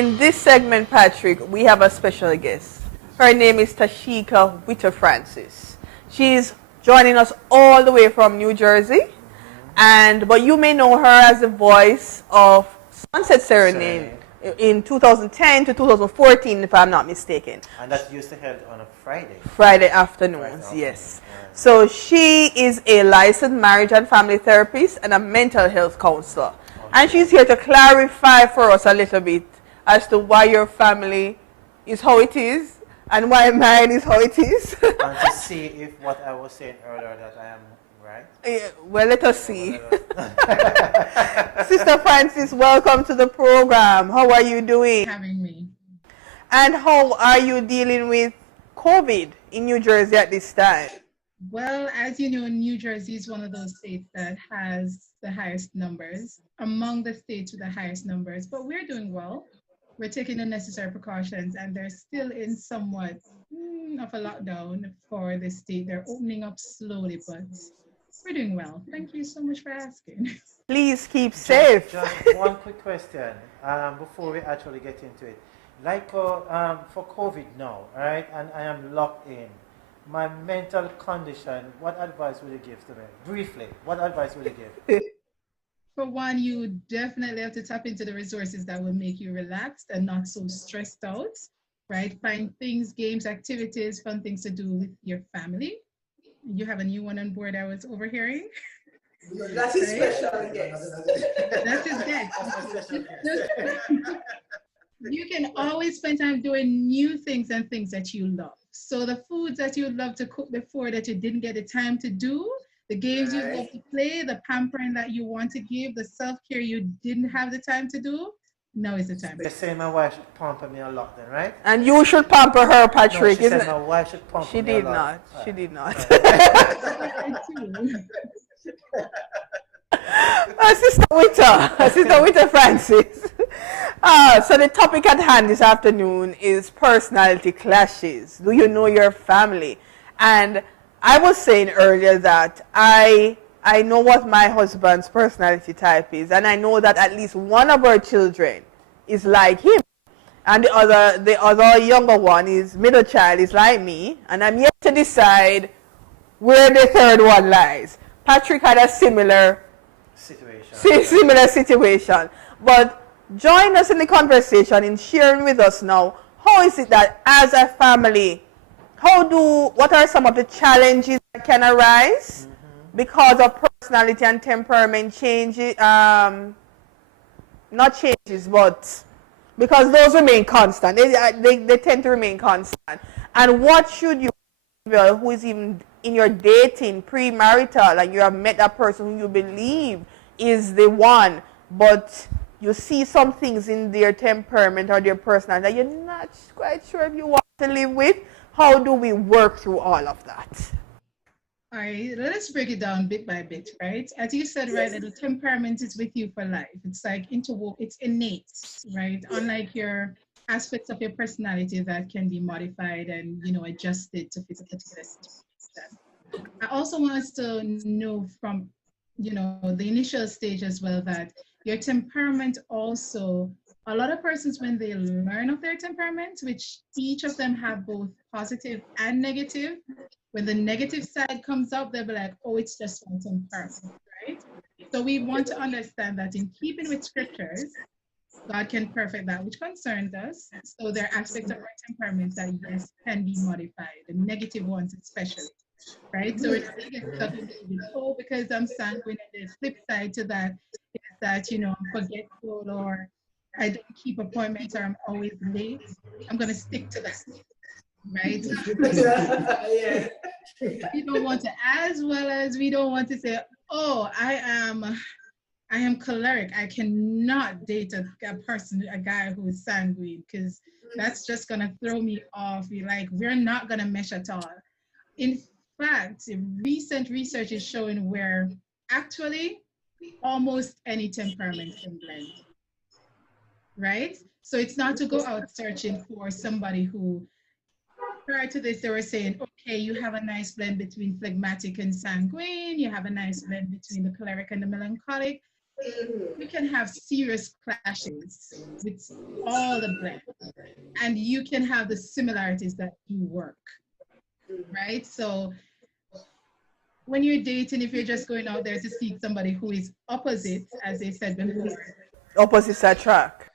in this segment, Patrick, we have a special guest. Her name is Tashika Witter Francis. She's joining us all the way from New Jersey, and but you may know her as the voice of Sunset Serenade in 2010 to 2014, if I'm not mistaken. And that used to held on a Friday. Friday afternoons, yes. So she is a licensed marriage and family therapist and a mental health counselor. And she's here to clarify for us a little bit as to why your family is how it is and why mine is how it is. And to see if what I was saying earlier that I am right. Yeah, well, let us see. Sister Francis, welcome to the program. How are you doing? Having me. And how are you dealing with COVID in New Jersey at this time? Well, as you know, New Jersey is one of those states that has the highest numbers, among the states with the highest numbers, but we're doing well. We're taking the necessary precautions, and they're still in somewhat of a lockdown for the state. They're opening up slowly, but we're doing well. Thank you so much for asking. Please keep safe. Just one quick question before we actually get into it. Like for COVID now, right, and I am locked in, my mental condition, what advice would you give to me? Briefly, what advice would you give? For one, you definitely have to tap into the resources that will make you relaxed and not so stressed out, right? Find things, games, activities, fun things to do with your family. You have a new one on board I was overhearing. That's his special guest. That's his guest. You can always spend time doing new things and things that you love. So the foods that you would love to cook before that you didn't get the time to do, the games you love to play, the pampering that you want to give, the self-care you didn't have the time to do, now is the time. They say my wife should pamper me a lot then, right? And you should pamper her, Patrick. No, she said my wife should pamper she me did a lot. not. She did not. Sister Witter Francis. So the topic at hand this afternoon is personality clashes. Do you know your family? And I was saying earlier that I know what my husband's personality type is, and I know that at least one of our children is like him, and the other younger one, is middle child, is like me, and I'm yet to decide where the third one lies. Patrick had a similar situation, but join us in the conversation in sharing with us now, how is it that as a family, what are some of the challenges that can arise because of personality and temperament changes, not changes, but because those remain constant, they tend to remain constant. And what should you, who is even in your dating, premarital, and you have met that person who you believe is the one, but you see some things in their temperament or their personality that you're not quite sure if you want to live with. How do we work through all of that? All right, let's break it down bit by bit, right? As you said, right, that the temperament is with you for life. It's like it's innate, right? Unlike your aspects of your personality that can be modified and, adjusted to fit a particular situation. I also want us to know from, the initial stage as well that your temperament also, a lot of persons when they learn of their temperament, which each of them have both positive and negative, when the negative side comes up, they'll be like, oh, it's just my temperament, right? So we want to understand that in keeping with scriptures, God can perfect that which concerns us. So there are aspects of our temperament that, yes, can be modified, the negative ones especially, right? So we're not going to get stuck into it, because I'm sanguine, and the flip side to that is that, I'm forgetful, or I don't keep appointments, or I'm always late. I'm going to stick to that, right? We don't want to, as well as we don't want to say, oh, I am choleric. I cannot date a guy who is sanguine, because that's just going to throw me off. We're not going to mesh at all. In fact, recent research is showing where actually almost any temperament can blend, right? So it's not to go out searching for somebody who, prior to this, they were saying, okay, you have a nice blend between phlegmatic and sanguine, you have a nice blend between the choleric and the melancholic. you can have serious clashes with all the blend, and you can have the similarities that do work, right? So when you're dating, if you're just going out there to seek somebody who is opposite, as they said before, Opposites attract.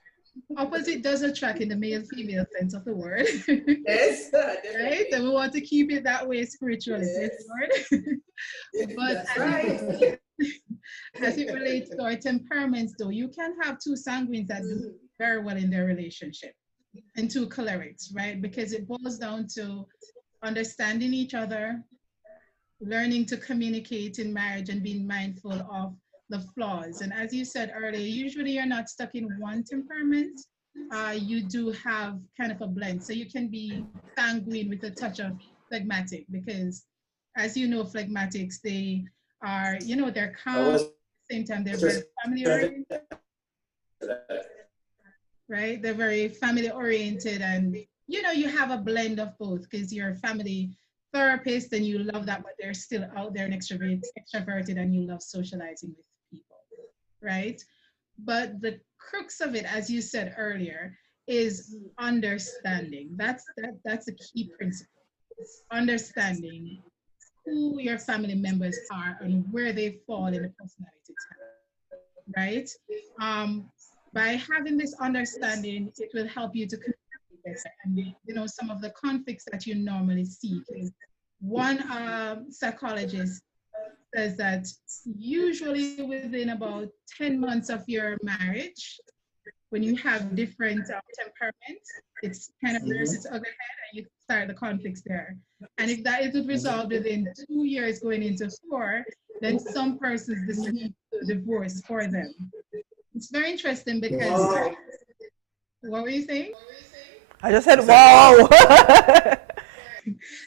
opposite does attract in the male-female sense of the word, Yes, right? And we want to keep it that way spiritually, Yes. Lord. But That's right. as it relates to our temperaments, though, you can have two sanguines that do very well in their relationship, and two cholerics, right? Because it boils down to understanding each other, learning to communicate in marriage, and being mindful of the flaws. And as you said earlier, usually you're not stuck in one temperament. You do have kind of a blend. So you can be sanguine with a touch of phlegmatic, because as you know, phlegmatics, they are, they're calm, at the same time, they're very family oriented, right? They're very family oriented, and you have a blend of both because you're a family therapist and you love that, but they're still out there and extroverted, and you love socializing with people, right? But the crux of it, as you said earlier, is understanding. That's a key principle. Understanding who your family members are and where they fall in the personality type, right? By having this understanding, it will help you to communicate better. And some of the conflicts that you normally see is one psychologist says that usually within about 10 months of your marriage, when you have different temperaments, it's kind of rears its ugly head and you start the conflicts there. And if that isn't resolved within 2 years going into 4, then some persons decide to divorce for them. It's very interesting because, what were you saying? I just said, wow.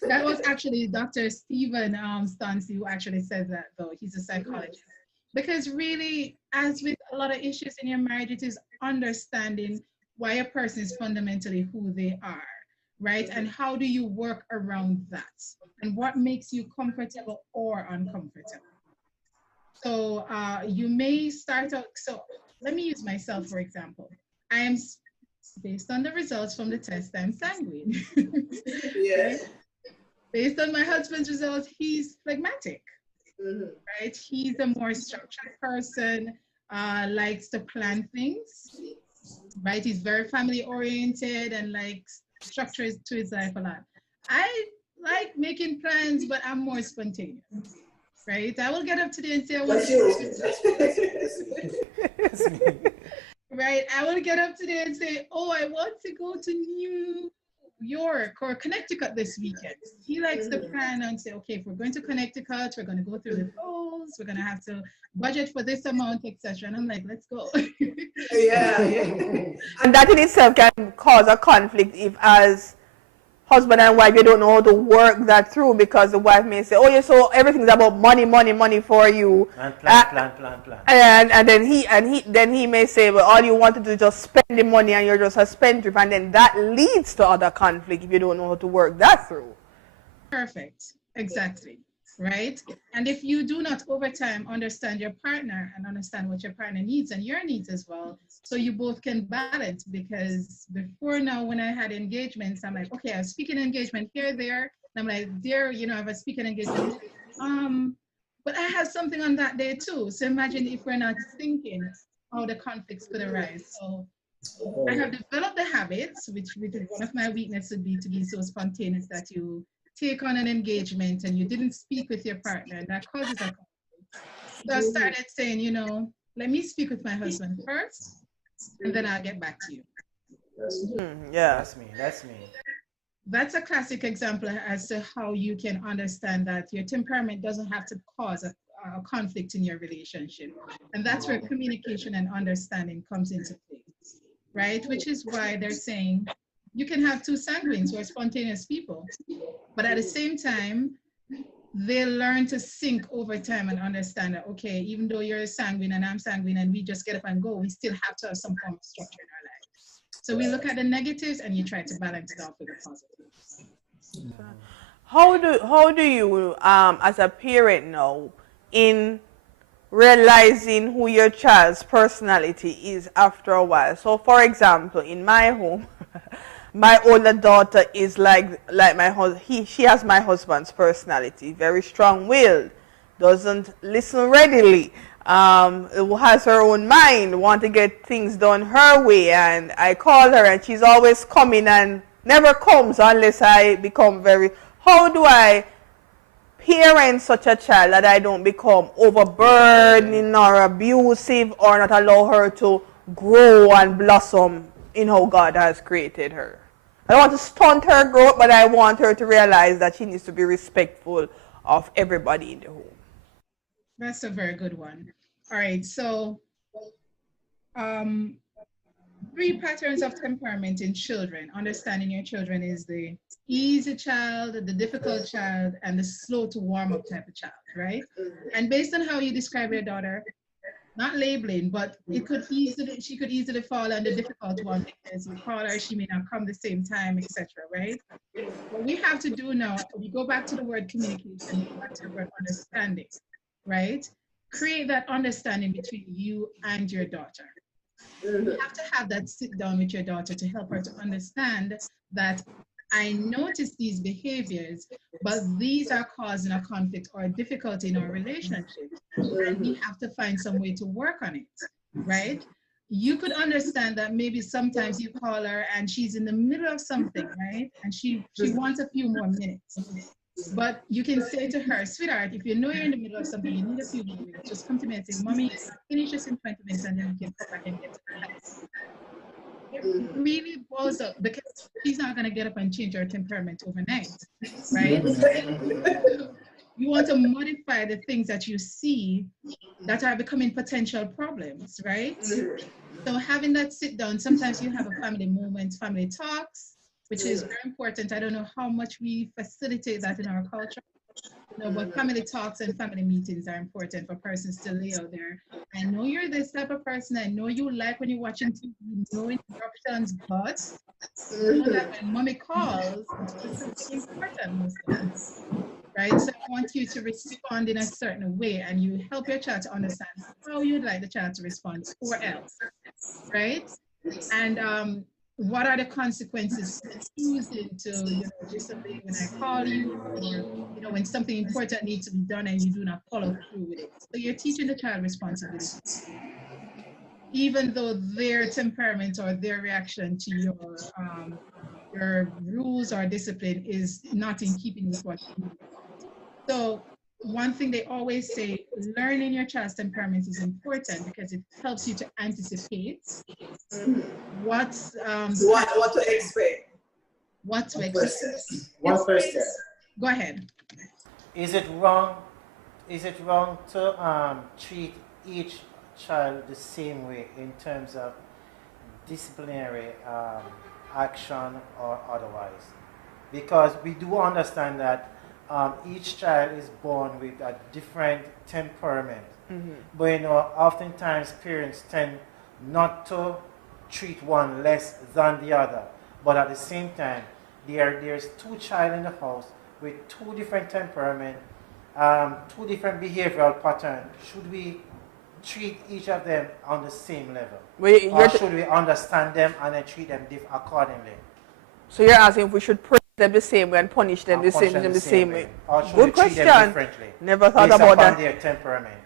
That was actually Dr. Stephen Stancy who actually said that, though. He's a psychologist. Because really, as with a lot of issues in your marriage, it is understanding why a person is fundamentally who they are, right? And how do you work around that? And what makes you comfortable or uncomfortable? So you may start out, so let me use myself, for example. I am, based on the results from the test, I'm sanguine. Yes. Right? Based on my husband's results, he's phlegmatic. Right? He's a more structured person, likes to plan things, right? He's very family oriented and likes structure to his life a lot. I like making plans, but I'm more spontaneous, right? I will get up today and say, right? I will get up today and say, oh, I want to go to New York or Connecticut this weekend. He likes to plan and say, okay, if we're going to Connecticut, we're going to go through the falls, we're going to have to budget for this amount, etc. And I'm like, let's go. Yeah. And that in itself can cause a conflict if, as husband and wife, you don't know how to work that through, because the wife may say, oh yeah, so everything's about money for you. And plan. And then he may say, well, all you want to do is just spend the money and you're just a spendthrift, and then that leads to other conflict if you don't know how to work that through. Perfect. Exactly. Right? And if you do not over time understand your partner and understand what your partner needs and your needs as well, so you both can balance, because before now, when I had engagements, I'm like, okay, I was speaking engagement here, there. And I'm like, there, I have a speaking engagement. But I have something on that day too. So imagine if we're not thinking how the conflicts could arise. So I have developed the habits, which one of my weaknesses would be to be so spontaneous that you take on an engagement and you didn't speak with your partner, and that causes a conflict. So I started saying, let me speak with my husband first, and then I'll get back to you. Yeah. That's me. That's a classic example as to how you can understand that your temperament doesn't have to cause a conflict in your relationship. And that's where communication and understanding comes into play, right? Which is why they're saying you can have two sanguines who are spontaneous people, but at the same time, they learn to sync over time and understand that, okay, even though you're sanguine and I'm sanguine and we just get up and go, we still have to have some form of structure in our lives. So we look at the negatives and you try to balance it out with the positives. How do you, as a parent now, in realizing who your child's personality is after a while. So, for example, in my home, my older daughter is like my husband. She has my husband's personality, very strong-willed, doesn't listen readily, has her own mind, want to get things done her way. And I call her, and she's always coming and never comes unless I become very. How do I parent such a child that I don't become overburdening or abusive, or not allow her to grow and blossom in how God has created her? I don't want to stunt her growth, but I want her to realize that she needs to be respectful of everybody in the home. That's a very good one. All right, so 3 patterns of temperament in children. Understanding your children is the easy child, the difficult child, and the slow to warm up type of child, right? And based on how you describe your daughter, not labeling, but she could easily fall on the difficult one because you call her, she may not come the same time, etc., right? What we have to do now, we go back to the word communication, go back to the word understanding, right? Create that understanding between you and your daughter. You have to have that sit down with your daughter to help her to understand that I notice these behaviors, but these are causing a conflict or a difficulty in our relationship. And we have to find some way to work on it, right? You could understand that maybe sometimes you call her and she's in the middle of something, right? And she wants a few more minutes. But you can say to her, sweetheart, if you know you're in the middle of something, you need a few more minutes, just come to me and say, Mommy, finish this in 20 minutes and then we can come back and get to the house. It really boils up because she's not going to get up and change her temperament overnight, right? You want to modify the things that you see that are becoming potential problems, right? So having that sit down, sometimes you have a family moment, family talks, which is very important. I don't know how much we facilitate that in our culture, but family talks and family meetings are important for persons to lay out there. I know you're this type of person. I know you like when you're watching TV, no interruptions, but you know that when mommy calls, it's something important most of the time, right? So I want you to respond in a certain way, and you help your child to understand how you'd like the child to respond or else, right? And what are the consequences of choosing to disobey when I call you, or when something important needs to be done and you do not follow through with it. So you're teaching the child responsibility, even though their temperament or their reaction to your rules or discipline is not in keeping with what you do. So one thing they always say, learning your child's temperament is important because it helps you to anticipate what to expect. What to expect. One question. Go ahead. Is it wrong to treat each child the same way in terms of disciplinary action or otherwise? Because we do understand that each child is born with a different temperament. But oftentimes parents tend not to treat one less than the other. But at the same time, there's 2 children in the house with 2 different temperament, 2 different behavioral patterns. Should we treat each of them on the same level? Or should we understand them and then treat them accordingly? So you're asking if we should praise them the same way and punish them the same way? Or should Good we treat question. them differently? Never thought based about upon that. their temperament.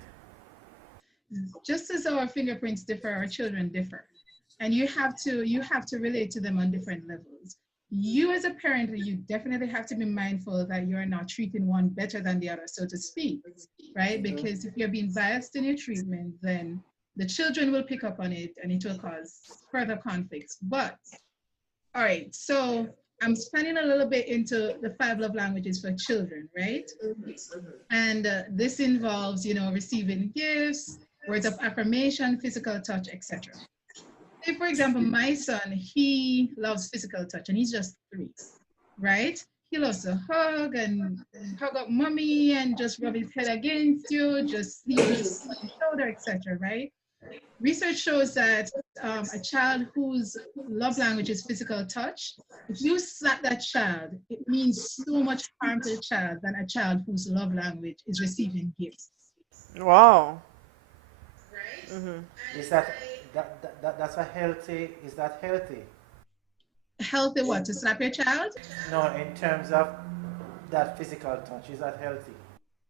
Just as our fingerprints differ, our children differ. And you have to relate to them on different levels. You as a parent, you definitely have to be mindful that you're not treating one better than the other, so to speak, right? Because if you're being biased in your treatment, then the children will pick up on it and it will cause further conflicts. But, all right, so I'm spanning a little bit into the 5 love languages for children, right? And this involves, receiving gifts, words of affirmation, physical touch, etc. Say, for example, my son, he loves physical touch and he's just 3, right? He loves to hug and hug up mommy and just rub his head against you, just sleep on his shoulder, etc., right? Research shows that a child whose love language is physical touch, if you slap that child, it means so much harm to the child than a child whose love language is receiving gifts. Wow. Is that's a healthy? Is that healthy? Healthy what? To slap your child? No, in terms of that physical touch, is that healthy?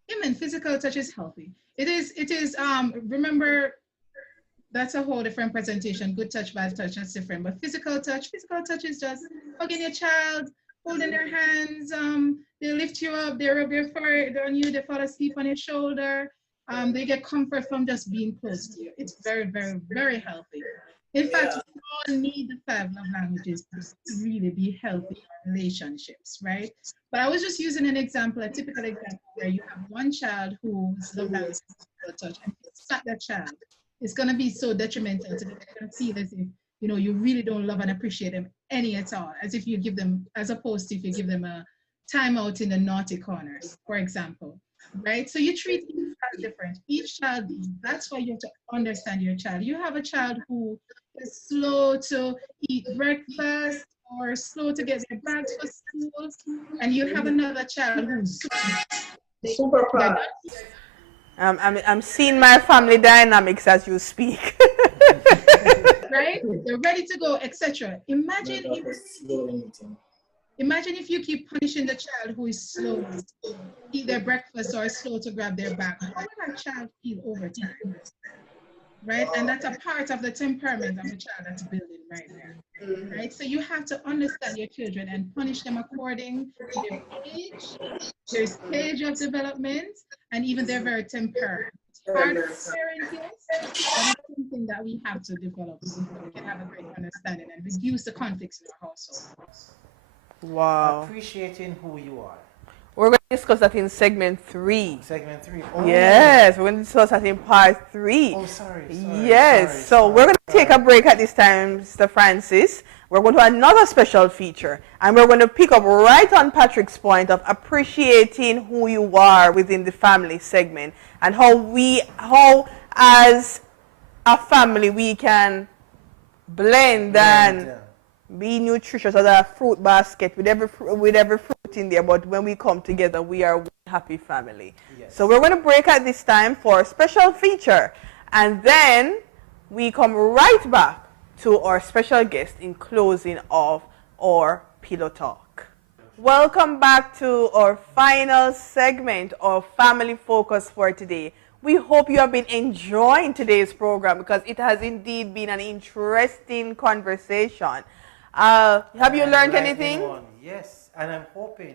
Yeah, man, physical touch is healthy. Remember, that's a whole different presentation. Good touch, bad touch, that's different. But physical touch is just hugging your child, holding their hands, they lift you up, they rub their forehead on you, they fall asleep on your shoulder. They get comfort from just being close to you. It's very, very, very healthy. In fact, we all need the 5 love languages to really be healthy relationships, right? But I was just using a typical example where you have one child whose love language is physical touch, and you slap that child. It's going to be so detrimental to them. They're going to feel as if, you really don't love and appreciate them any at all, as opposed to if you give them a timeout in the naughty corners, for example. Right? So you treat each child different. Each child, that's why you have to understand your child. You have a child who is slow to eat breakfast or slow to get their bags for school, and you have another child who's super proud. I'm seeing my family dynamics as you speak. Right? They're ready to go, etc. Imagine if you keep punishing the child who is slow to eat their breakfast or slow to grab their bag. How will that child feel over time? Right? And that's a part of the temperament of the child that's building right there. Right? So you have to understand your children and punish them according to their age, their stage of development, and even their very temperament. Hard parenting, that's something that we have to develop so we can have a great understanding and reduce the conflicts in our household. Wow. Appreciating who you are. We're going to discuss that in segment 3. Segment 3. Oh. Yes, we're going to discuss that in part 3. Oh, sorry. Yes, so we're going to take a break at this time, Mr. Francis. We're going to another special feature, and we're going to pick up right on Patrick's point of appreciating who you are within the family segment, and how as a family we can blend and be nutritious as a fruit basket with every fruit in there, but when we come together we are one happy family. Yes. So we're going to break at this time for a special feature, and then we come right back to our special guest in closing of our Pillow Talk. Welcome back to our final segment of Family Focus for today. We hope you have been enjoying today's program because it has indeed been an interesting conversation. Have you learned anything? Yes, and I'm hoping,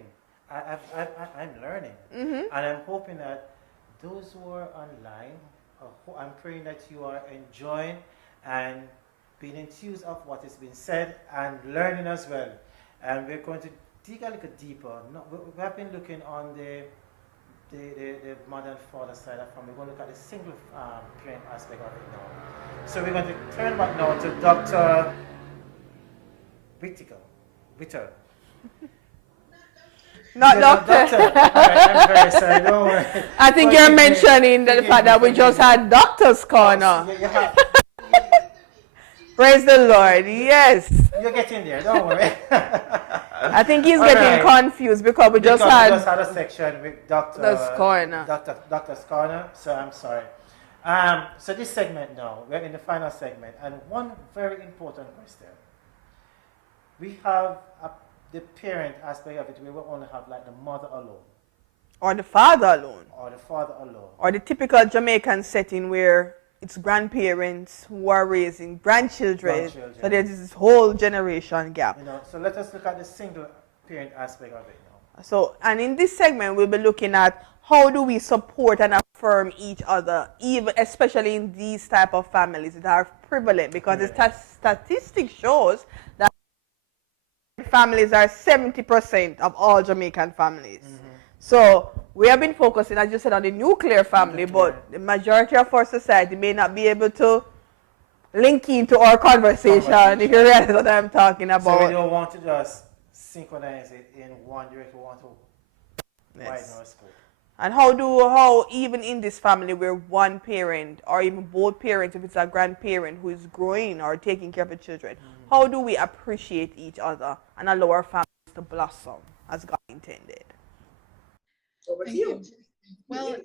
I'm learning, and I'm hoping that those who are online, I'm praying that you are enjoying and being enthused of what has been said and learning as well. And we're going to dig a little deeper. We have been looking on the mother and father side of family. We're going to look at the single parent aspect of it now. So we're going to turn back now to Dr. Whittle. Not doctor. I'm very sorry. Don't worry. I think you're mentioning the fact that we just had Doctor's Corner. Praise the Lord. Yes. You're getting there. Don't worry. I think he's getting confused because we just had a section with Doctor's Corner. Doctor's Corner. So I'm sorry. So this segment now, we're in the final segment, and one very important question. We have the parent aspect of it. We will only have like the mother alone. Or the father alone. Or the father alone. Or the typical Jamaican setting where it's grandparents who are raising grandchildren. So there's this whole generation gap. So let us look at the single parent aspect of it now. So, and in this segment, we'll be looking at how do we support and affirm each other, even especially in these type of families that are prevalent, because the statistic shows that families are 70% of all Jamaican families. So we have been focusing, as you said, on the nuclear family, but the majority of our society may not be able to link into our conversation, if you realize what I'm talking about. So we don't want to just synchronize it in one direction. We want to widen our scope. And how even in this family where one parent or even both parents, if it's a grandparent who is growing or taking care of the children, how do we appreciate each other and allow our families to blossom as God intended? Over to you. Well,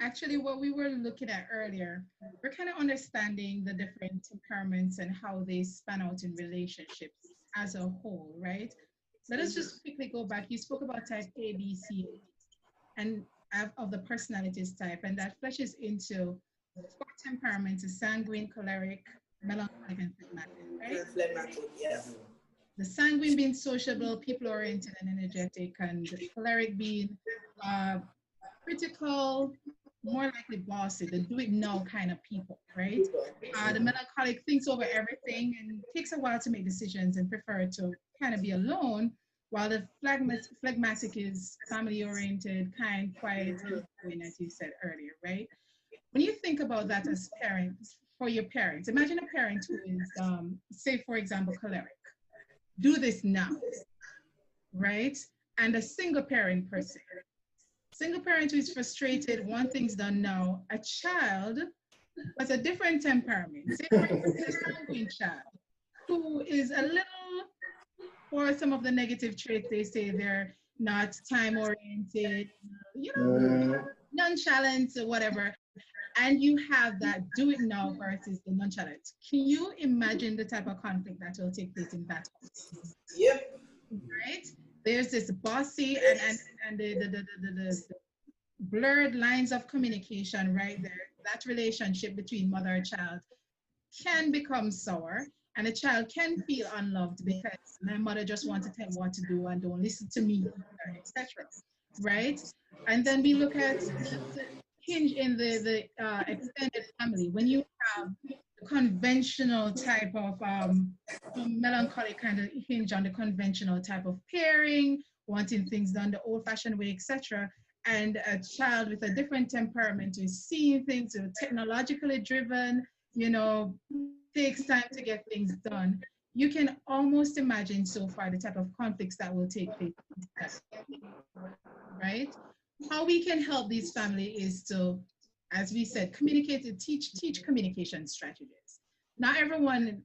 Actually, what we were looking at earlier, we're kind of understanding the different temperaments and how they span out in relationships as a whole, right? Let us just quickly go back. You spoke about type A, B, C, and of the personalities type, and that fleshes into four temperaments: a sanguine, choleric, melancholic, and phlegmatic, right? Phlegmatic, yes. The sanguine being sociable, people oriented, and energetic, and the choleric being uh, critical, more likely bossy, the do it now kind of people, right? The melancholic thinks over everything and takes a while to make decisions and prefer to kind of be alone, while the phlegmatic is family oriented, kind, quiet, and as you said earlier, right? When you think about that as parents, for your parents, imagine a parent who is, say, for example, choleric. Do this now, right? And a single parent person. Single parent who is frustrated, want things done now. A child with a different temperament, say for instance, a sanguine child who is a little, for some of the negative traits, they say they're not time oriented, you know, nonchalant or whatever. And you have that do it now versus the nonchalant. Can you imagine the type of conflict that will take place in that house? Yep. Right? There's this bossy and the blurred lines of communication right there. That relationship between mother and child can become sour, and a child can feel unloved because my mother just wants to tell me what to do and don't listen to me, etc. Right? And then we look at the hinge in the extended family. When you have the conventional type of melancholic kind of hinge on the conventional type of pairing, wanting things done the old-fashioned way, etc. And a child with a different temperament who is seeing things, who are technologically driven, you know, takes time to get things done. You can almost imagine so far the type of conflicts that will take place, right? How we can help these families is to, as we said, communicate and teach communication strategies. Not everyone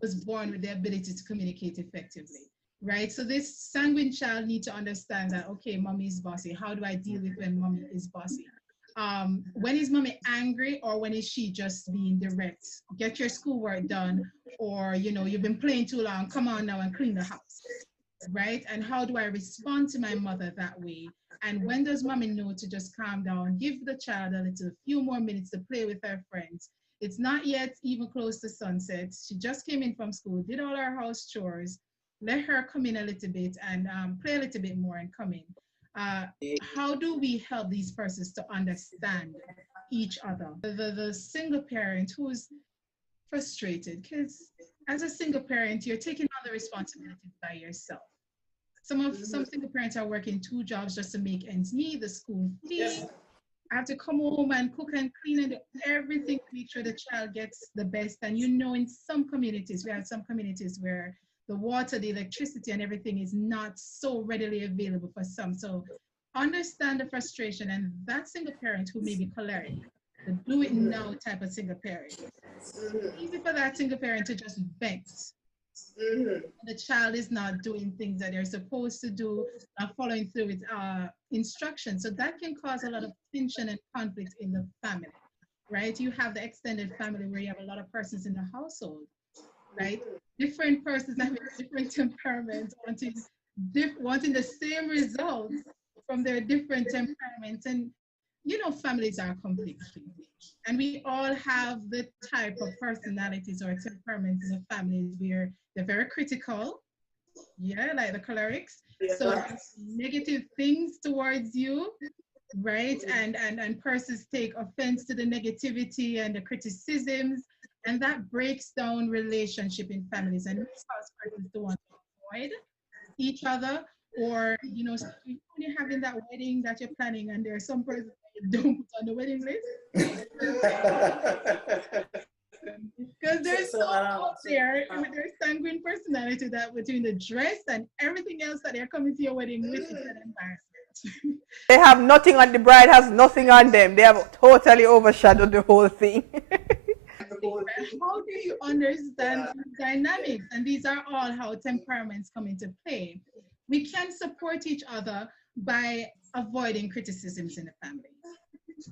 was born with the ability to communicate effectively, right? So this sanguine child needs to understand that, okay, mommy is bossy. How do I deal with when mommy is bossy? When is mommy angry, or when is she just being direct? Get your schoolwork done, or, you know, you've been playing too long. Come on now and clean the house, right? And how do I respond to my mother that way? And when does mommy know to just calm down, give the child a few more minutes to play with her friends? It's not yet even close to sunset. She just came in from school, did all her house chores. Let her come in a little bit and play a little bit more and come in. How do we help these persons to understand each other? The single parent who's frustrated, because as a single parent, you're taking on the responsibilities by yourself. Some single parents are working 2 jobs just to make ends meet, the school fee. Yes. I have to come home and cook and clean and do everything to make sure the child gets the best. And you know, in some communities, we have some communities where the water, the electricity, and everything is not so readily available for some. So understand the frustration, and that single parent who may be choleric, the do it now type of single parent. It's easy for that single parent to just vent. The child is not doing things that they're supposed to do, not following through with instructions. So that can cause a lot of tension and conflict in the family, right? You have the extended family where you have a lot of persons in the household, right? Different persons having different temperaments, wanting the same results from their different temperaments. And you know, families are complex, and we all have the type of personalities or temperaments in the families where they're very critical, yeah, like the cholerics. Yeah. So negative things towards you, right? And persons take offense to the negativity and the criticisms, and that breaks down relationship in families, and most persons don't want to avoid each other. Or, you know, when you're having that wedding that you're planning and there's some person that you don't put on the wedding list. Because there's so out there with their sanguine personality that between the dress and everything else that they're coming to your wedding with, it's an embarrassment. They have nothing on, the bride has nothing on them. They have totally overshadowed the whole thing. How do you understand dynamics? And these are all how temperaments come into play. We can support each other by avoiding criticisms in the family.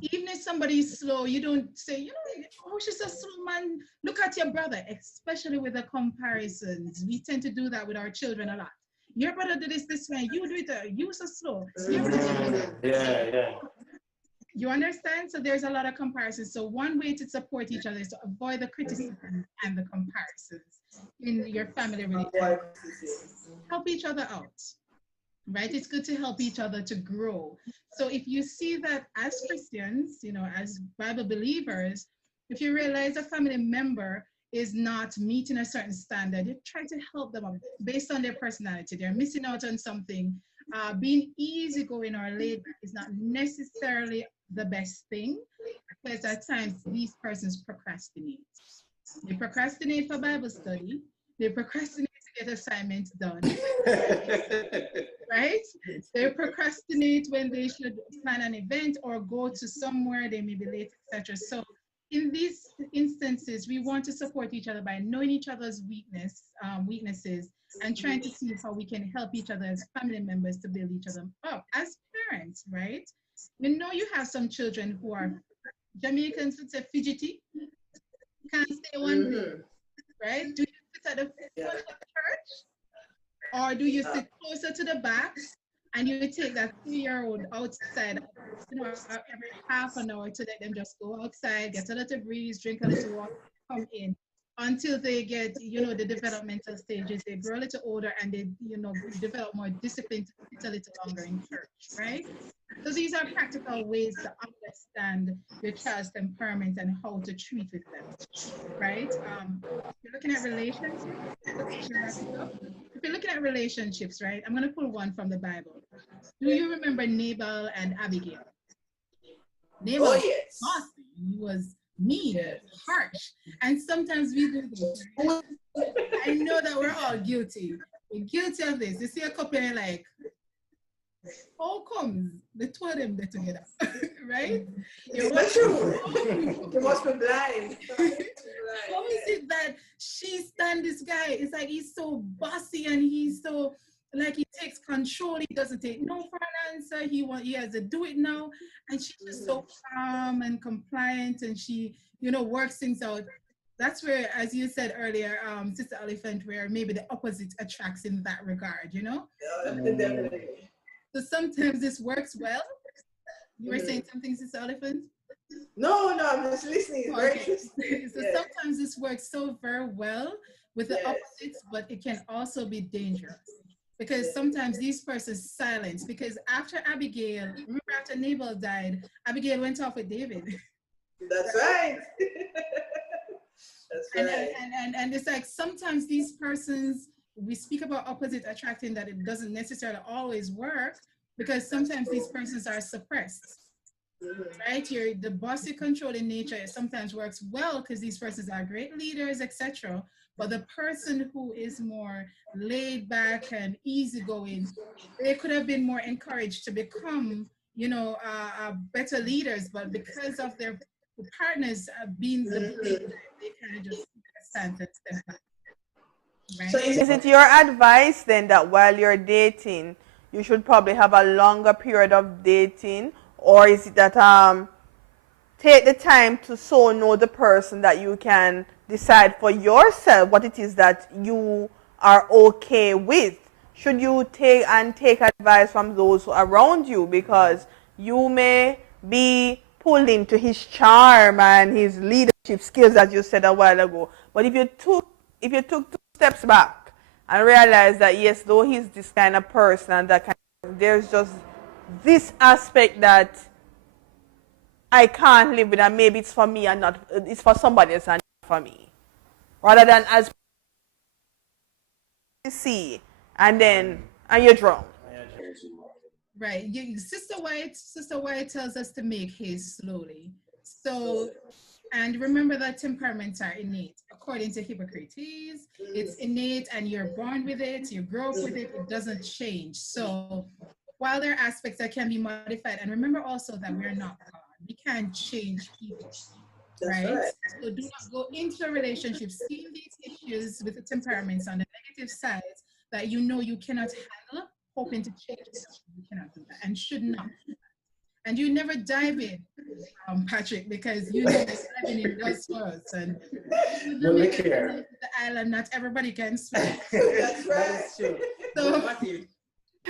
Even if somebody is slow, you don't say, oh, she's a slow man. Look at your brother, especially with the comparisons. We tend to do that with our children a lot. Your brother did this way, you do it, you so slow. Yeah. You understand? So there's a lot of comparisons. So one way to support each other is to avoid the criticism and the comparisons in your family relationship. Help each other out, right? It's good to help each other to grow. So if you see that as Christians, as Bible believers, if you realize a family member is not meeting a certain standard, you try to help them out based on their personality. They're missing out on something. Being easygoing or laid back is not necessarily the best thing, because at times these persons procrastinate. They procrastinate for Bible study. They procrastinate to get assignments done. Right? They procrastinate when they should plan an event or go to somewhere. They may be late, etc. So in these instances, we want to support each other by knowing each other's weaknesses and trying to see how we can help each other as family members to build each other up. As parents, right? We know you have some children who are, Jamaicans would say, fidgety, can't stay one place, right? Do you sit at the front of the church, or do you sit closer to the back and you take that 3-year-old outside, every half an hour to let them just go outside, get a little breeze, drink a little water, come in, until they get, the developmental stages. They grow a little older and they, develop more discipline to sit a little longer in church, right? So these are practical ways to understand your child's temperament and how to treat with them, right? If you're looking at relationships, if you're looking at relationships, right? I'm going to pull one from the Bible. Do you remember Nabal and Abigail? Nabal was bossy. He was mean, harsh, and sometimes we do this. I know that we're all guilty. We're guilty of this. You see a couple and you're like, how comes the two of them get together, right? You must be blind. How is it that she stand this guy? It's like he's so bossy and he's so, like, he takes control. He doesn't take no for an answer. He has to do it now. And she's just so calm and compliant, and she, works things out. That's where, as you said earlier, Sister Elephant, where maybe the opposite attracts in that regard, Yeah, definitely. So sometimes this works well. You were saying something, Sister Elephant? No, I'm just listening. It's very interesting. So sometimes this works so very well with the opposites, but it can also be dangerous. Because sometimes these persons silence. Because after Nabal died, Abigail went off with David. That's right. That's right. And it's like sometimes these persons, we speak about opposite attracting, that it doesn't necessarily always work, because sometimes these persons are suppressed. Right? The bossy controlling nature sometimes works well because these persons are great leaders, etc. But the person who is more laid back and easygoing, they could have been more encouraged to become, better leaders. But because of their partners being the leader, they kind of just stand and step back. Right? So is it your advice then that while you're dating, you should probably have a longer period of dating? Or is it that take the time to so know the person that you can decide for yourself what it is that you are okay with? Should you take advice from those around you, because you may be pulled into his charm and his leadership skills, as you said a while ago. But if you took 2 steps back and realized that yes, though he's this kind of person and that kind of, there's just this aspect that I can't live with, and maybe it's for me and not, it's for somebody else and not for me. Rather than as you see, and you drown. Right. Sister White tells us to make haste slowly. So, and remember that temperaments are innate. According to Hippocrates, it's innate and you're born with it, you grow up with it, it doesn't change. So while there are aspects that can be modified, and remember also that we're not God. We can't change people. Right? So do not go into a relationship seeing these issues with the temperaments on the negative sides that you cannot handle, hoping to change it. You cannot do that and should not do that. And you never dive in Patrick, because you know the living does for us. And Well, look here. the island, not everybody can speak. That's That right. is true. So,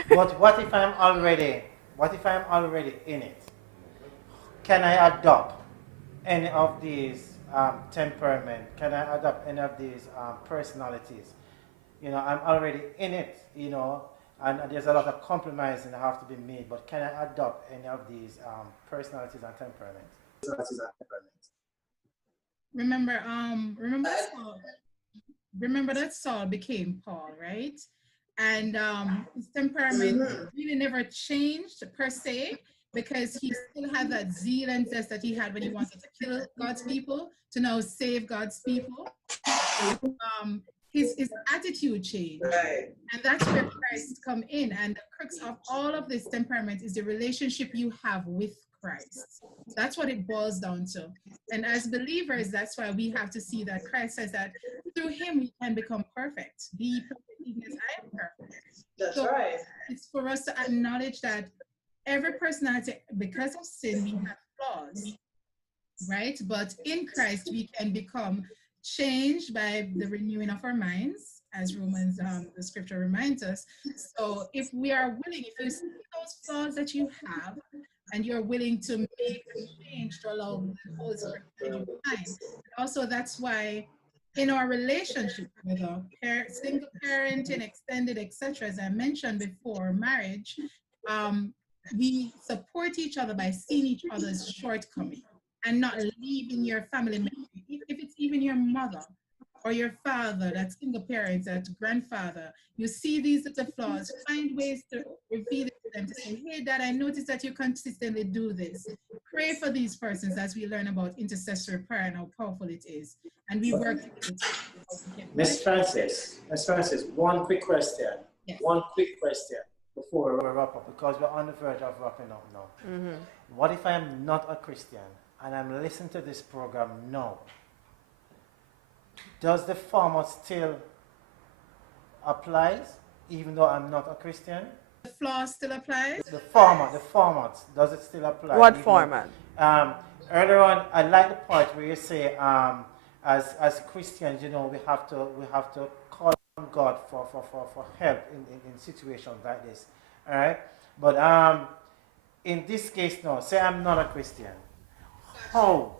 But what if I'm already in it? Can I adopt any of these temperament? Can I adopt any of these personalities? I'm already in it, and there's a lot of compromising that have to be made, but can I adopt any of these personalities and temperaments? remember, remember that Saul became Paul, right? And his temperament really never changed per se, because he still had that zeal and zest that he had when he wanted to kill God's people to now save God's people. His attitude changed. Right. And that's where Christ come in. And the crux of all of this temperament is the relationship you have with Christ. That's what it boils down to. And as believers, that's why we have to see that Christ says that through him we can become perfect. Be perfect even as I am perfect. That's So right. it's for us to acknowledge that every personality, because of sin, we have flaws, right? But in Christ, we can become changed by the renewing of our minds, as Romans, the scripture reminds us. So if we are willing, if you see those flaws that you have, and you're willing to make a change to allow the Holy Spirit to change your mind. Also, that's why in our relationship, whether single parenting, extended, etc., as I mentioned before, marriage, we support each other by seeing each other's shortcomings and not leaving your family member, if it's even your mother or your father, that single parent, that grandfather, you see these little flaws, find ways to reveal it to them, to say, hey, Dad, I noticed that you consistently do this. Pray for these persons as we learn about intercessory prayer and how powerful it is. And we work together. Miss Francis, one quick question. Yes. One quick question before we wrap up, because we're on the verge of wrapping up now. What if I am not a Christian and I'm listening to this program now? Does the format still applies, even though I'm not a Christian? The flaw still applies? The format, does it still apply? What format? Earlier on, I like the part where you say, as Christians, we have to call on God for help in situations like this. All right? But in this case now, say I'm not a Christian. How?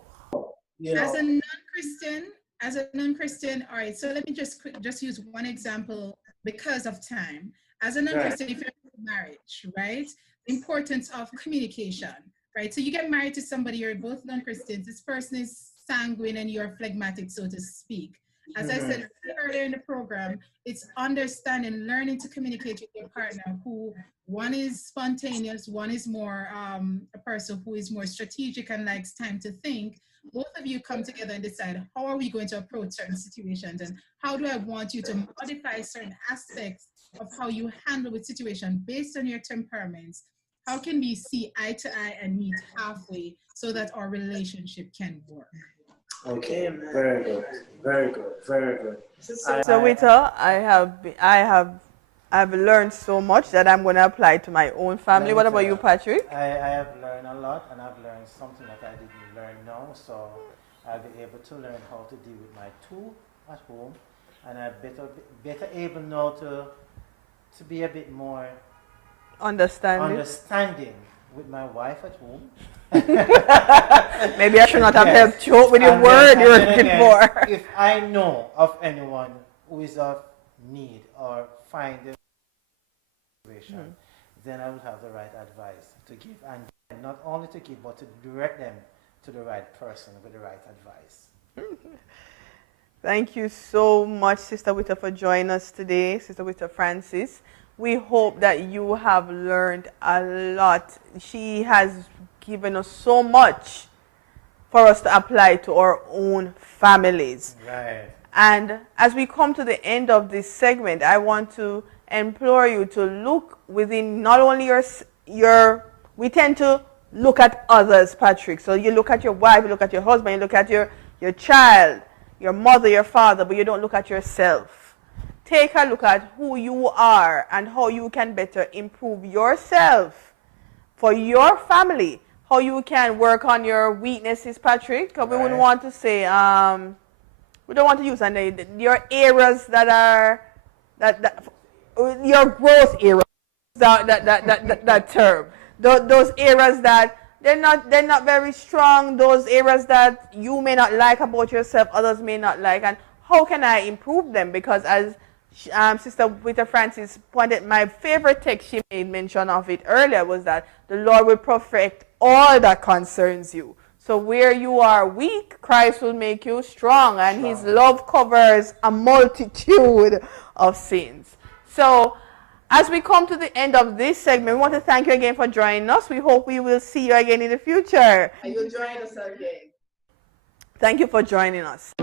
As a non-Christian, all right, so let me just use one example because of time. As a non-Christian, if you're in marriage, right, the importance of communication, right? So you get married to somebody, you're both non-Christians, this person is sanguine and you're phlegmatic, so to speak. As I said earlier in the program, it's understanding, learning to communicate with your partner, who one is spontaneous, one is more a person who is more strategic and likes time to think. Both of you come together and decide, how are we going to approach certain situations, and how do I want you to modify certain aspects of how you handle with situation based on your temperaments? How can we see eye to eye and meet halfway so that our relationship can work? Okay, very good, very good, very good. So Wita, I've learned so much that I'm going to apply to my own family. What about you, Patrick? I have learned a lot, and I've learned something that I didn't learn now. So I'll be able to learn how to deal with my two at home, and I'm better able now to be a bit more understanding with my wife at home. Maybe I should not have helped you out with the word you're looking for. If I know of anyone who is of need or find a situation, then I will have the right advice to give, and not only to give, but to direct them to the right person with the right advice. Thank you so much, Sister Wita, for joining us today, Sister Wita Francis. We hope that you have learned a lot. She has given us so much for us to apply to our own families. Right. And as we come to the end of this segment, I want to implore you to look within not only we tend to look at others, Patrick. So you look at your wife, you look at your husband, you look at your child, your mother, your father, but you don't look at yourself. Take a look at who you are and how you can better improve yourself for your family, how you can work on your weaknesses, Patrick. 'Cause we wouldn't want to say, we don't want to use your areas that are, your growth areas, that term. Those areas that they're not very strong, those areas that you may not like about yourself, others may not like, and how can I improve them? Because as Sister Witter Francis pointed, my favorite text, she made mention of it earlier, was that the Lord will perfect all that concerns you. So where you are weak, Christ will make you strong, and his love covers a multitude of sins. So as we come to the end of this segment, we want to thank you again for joining us. We hope we will see you again in the future. And you'll join us again. Thank you for joining us.